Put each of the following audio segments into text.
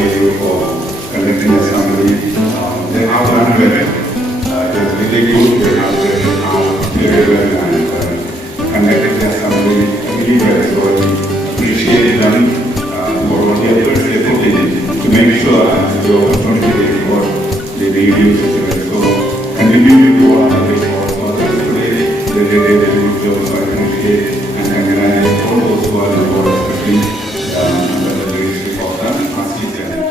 you for conducting the assembly. They have done well. It is really good. They have very well and conducted the assembly really well. So I appreciate them for what the efforts they put in to make sure the opportunity they got the reviews. So continue to all the for today. They did a good job. So I appreciate and congratulate all those who are involved, especially under the leadership of the Master Channel.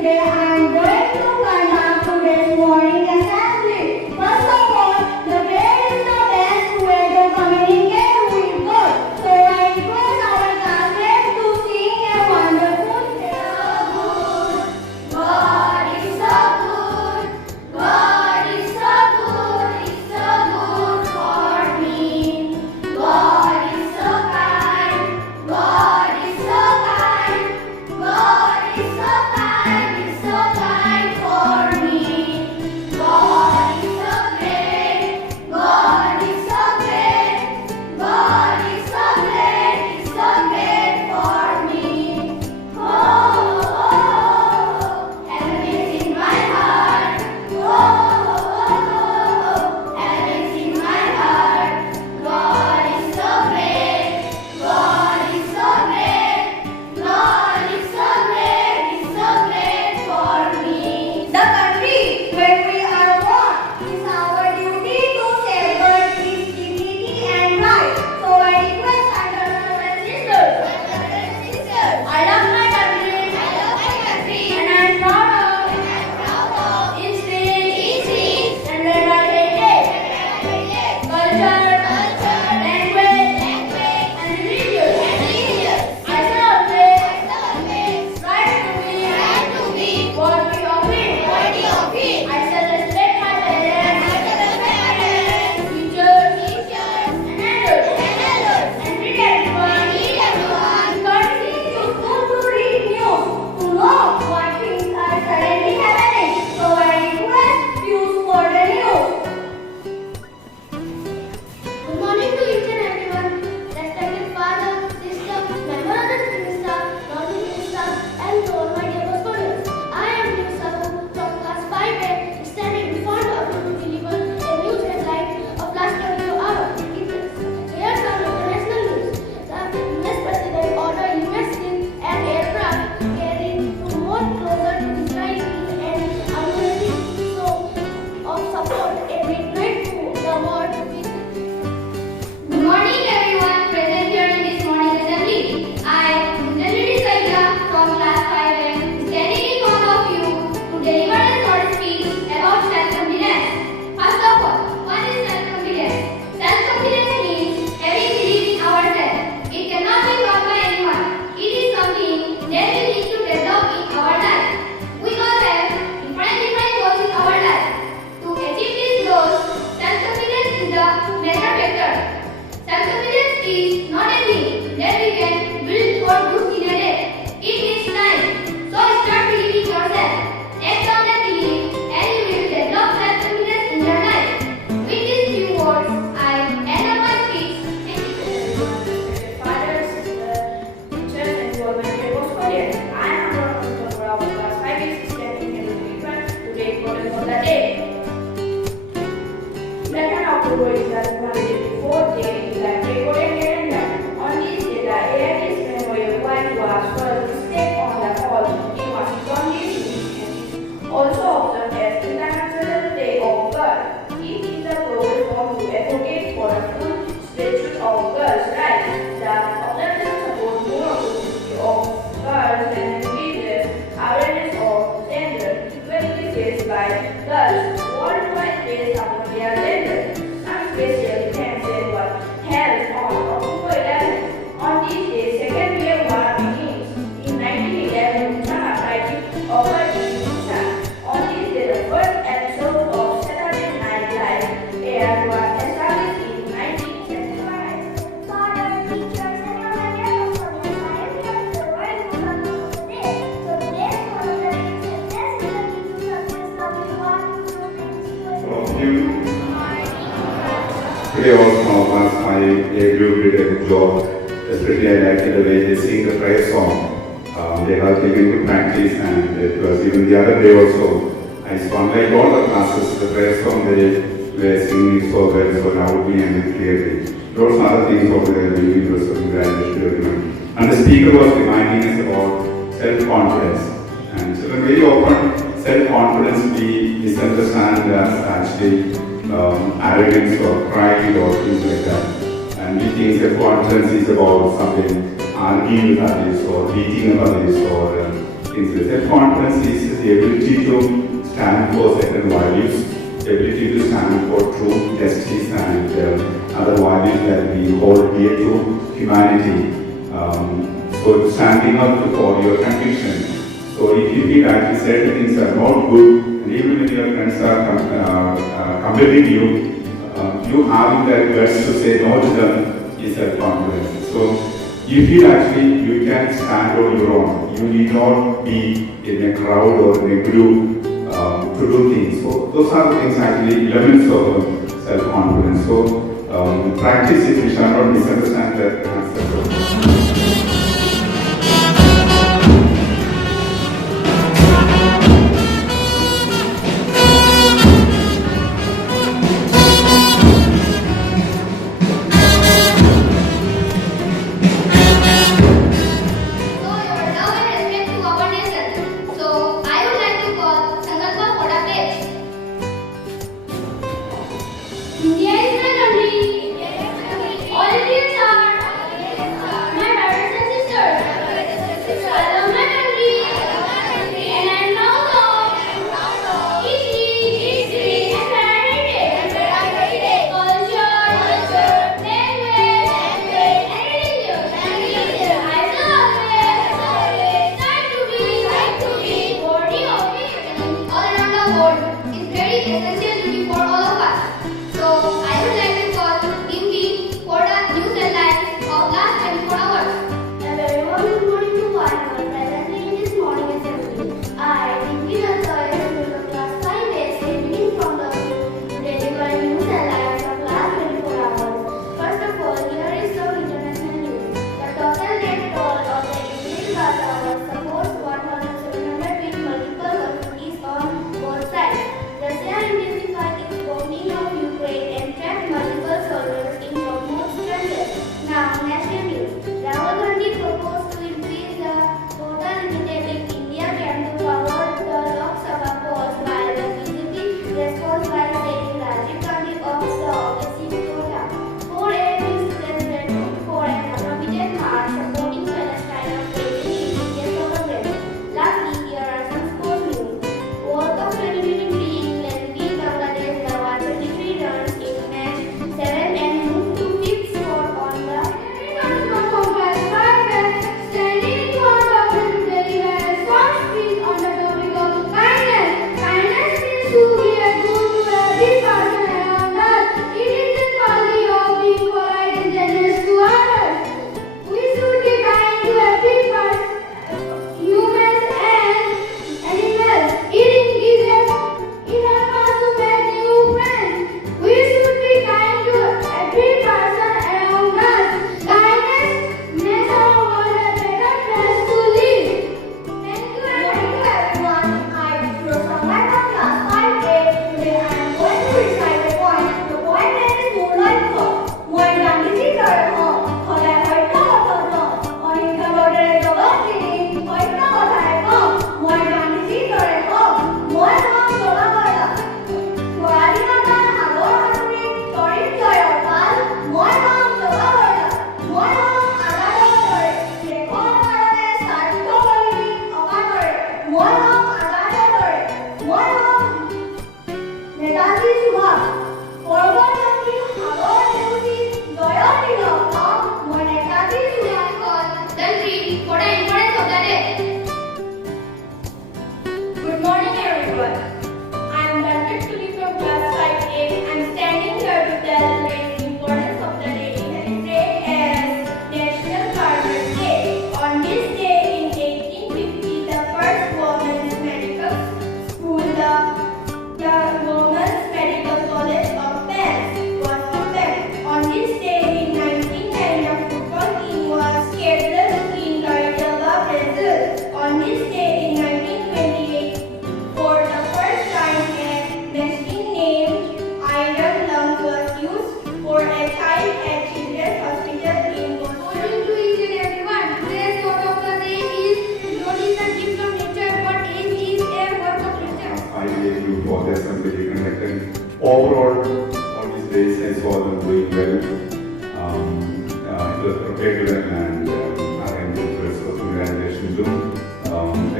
Today I am going to conduct today's morning assembly. First of all, the prayer is the best way to communicate with God. So I request our classmates to sing a wonderful song. God is so good. God is so good. It's so good for me. God is so kind. God is so kind. God is so kind. It's so kind for me. God is so great. God is so great. God is so great. It's so great for me. Heaven is in my heart. Heaven is in my heart. God is so great. God is so great. God is so great. It's so great for me. The country where we are born is our duty to safeguard its dignity and right. So I request my brothers and sisters. I love my country. And I am proud of its spirit and when I hate it. Culture, language, and religion. I shall always strive to be what we are being. I shall respect my parents, teachers, and elders, and treat everyone courtesy to school to read news, to know what things are suddenly happening. So I request you for the news. Good morning to each and everyone. Respected father, sister, member of the teaching staff, non-teaching staff, and to all my dear bosconians. I am New Sabu from class 5A, standing in front of you to deliver a news headline of last 24 hours. Here are some international news. The US President ordered US fleet and aircraft carrying to move closer to Israel and announcing so of support a midnight to the war to be. Good morning everyone present here in this morning assembly. I am from class 5M standing in front of you to deliver a short speech about self-confidence. First of all, what is self-confidence? Self-confidence means having belief in ourselves. It cannot be taught by anyone. It is something that we need to develop in our life. We all have different goals in our life. To achieve these goals, self-confidence is the major factor. Self-confidence is not a thing that we can build or boost in a day. It needs time. So start believing yourself. Act on that belief and you will develop self-confidence in your life. With these few words, I end up my speech. Thank you everyone. Father, sister, teachers, and to all my dear bosconians. I am a member of class 5 standing here to deliver today's important for the day. 11 October is the 154th day in the Gregorian calendar. On this day, the AIT's memorial flag was first step on the hall in Washington DC and is also observed as International Day of Girls. It is a global form to advocate for the full stature of girls' rights. The observation supports more opportunity of girls and increases awareness of gender equality faced by girls worldwide based upon their gender. Some special events were held on October 11. On this day, Second World War begins. In 1911, China fighting over Indonesia. On this day, the first episode of Saturday Night Live aired was established in 1975. Father, teachers, and all my dear bosconians, I am here to provide you some news of the day. So today's program is success in the key to success of the one who will bring Thank you. Today also class 5 A group did a good job. Especially I liked the way they sing the prayer song. They have taken good practice, and it was even the other day also. I saw, like all the classes, the prayer song they were singing so well, so loudly and clearly. Those other things also they were doing, it was so gracious to everyone. And the speaker was reminding us about self-confidence. And so very often, self-confidence we misunderstand as actually arrogance or pride or things like that. And we think self-confidence is about something arguing with others or beating up others or things like that. Self-confidence is the ability to stand for certain values, the ability to stand for truth, justice, and other values that we hold dear to humanity. So standing up for your conviction. So if you feel actually certain things are not good, and even when your friends are compelling you, you having that guts to say no to them is self-confidence. So you feel actually you can stand on your own. You need not be in a crowd or in a group to do things. So those are the things actually elements of self-confidence. So practice it, we shall not misunderstand that concept. India is my country. All Indians are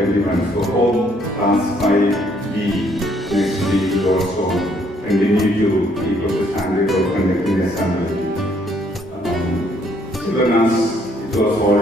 everyone. So hope class 5B next week will also continue to keep up the standard of conducting the assembly. Children, as it was already